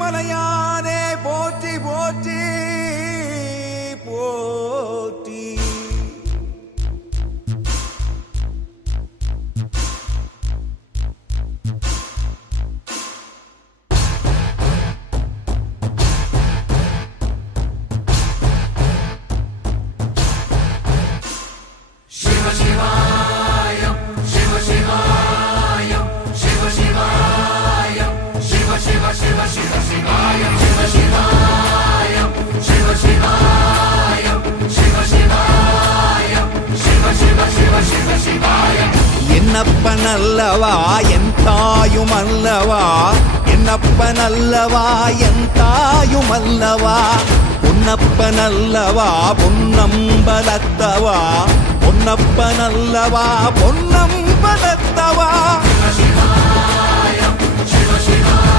மலையானே போற்றி போற்றி போற்றி. என்னப்பனல்லவா என் தாயும் அல்லவா, என்னப்பனல்லவா என் தாயும் அல்லவா, பொன்னப்பனல்லவா பொன்னம்பலத்தவா, பொன்னப்பனல்லவா பொன்னம்பலத்தவா. சிவ சிவாய